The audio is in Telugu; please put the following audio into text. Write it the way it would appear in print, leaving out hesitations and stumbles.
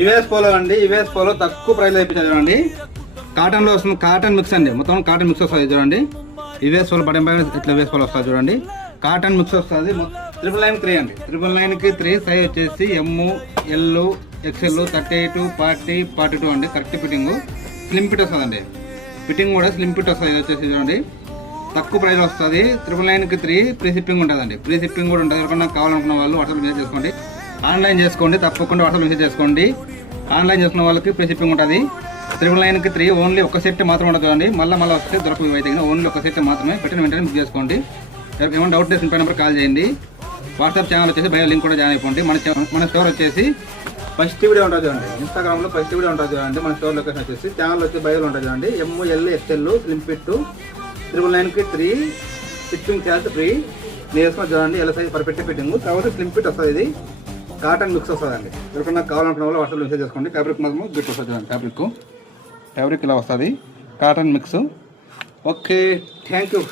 యుఎస్ పోలో అండి. యుఎస్ పోలో తక్కువ ప్రైస్ అయిపోయింది చూడండి. కాటన్ లో వస్తుంది, కాటన్ మిక్స్ అండి. మొత్తం కాటన్ మిక్స్ వస్తుంది చూడండి. యుఎస్ పోలో బటన్ పైన ఇట్లా యుఎస్ పోలో వస్తుంది చూడండి. కాటన్ మిక్స్ వస్తుంది. 999 అండి. 999 సైజ్ వచ్చేసి ML XL 38 40 42 అండి. కరెక్ట్ ఫిట్టింగ్, స్లిమ్ ఫిట్ వస్తుందండి. ఫిట్టింగ్ కూడా స్లిమ్ ఫిట్ వస్తుంది. వచ్చేసి చూడండి తక్కువ ప్రైస్ వస్తుంది. 999 ఫ్రీ షిప్పింగ్ ఉంటుందండి. ఫ్రీ షిప్పింగ్ కూడా ఉంటుంది. ఎవరికన్నా కావాలనుకున్న వాళ్ళు వాట్సాప్ మెసేజ్ చేసుకోండి, ఆన్లైన్ చేసుకోండి. తప్పకుండా వాట్సాప్ మెసేజ్ చేసుకోండి. ఆన్లైన్ చేసుకున్న వాళ్ళకి ఫ్రీ షిప్పింగ్ ఉంటుంది. 999 ఓన్లీ ఒక సెట్ మాత్రం ఉంటుంది చూడండి. మళ్ళీ వస్తే దొరకదు. అయితే ఓన్లీ ఒక సెట్ మాత్రమే. పెట్టిన వెంటనే బుక్ చేసుకోండి. ఏమైనా డౌట్ లేసిన పై నెంబర్ కాల్ చేయండి. వాట్సాప్ ఛానల్ వచ్చేసి బయో లింక్ కూడా జాయిన్ అయిపోండి. మన స్టోర్ వచ్చేసి ఫస్ట్ వీడియో ఉంటుంది చూడండి. ఇన్స్టాగ్రామ్లో ఫస్ట్ వీడియో ఉంటుంది చూడండి. మన స్టోర్ లొకేషన్ వచ్చేసి ఛానల్ వచ్చి బయోలో ఉంటుంది చూడండి. ML XL slim fit 999 shipping charge free. నేను వేసుకొని చూడండి ఎలా సైజ్ పర్ఫెక్ట్ ఫిట్టింగ్. తర్వాత స్లిమ్ ఫిట్ వస్తుంది. ఇది కాటన్ మిక్స్ వస్తుందండి. ఎవరికన్నా కావాలనుకున్న వాళ్ళు వాట్సాప్ మెసేజ్ చేసుకోండి. ఫ్యాబ్రిక్ మాత్రం గిట్ వస్తుంది చూడండి. ఫ్యాబ్రిక్ ఇలా వస్తుంది. Cotton mix. Okay, thank you.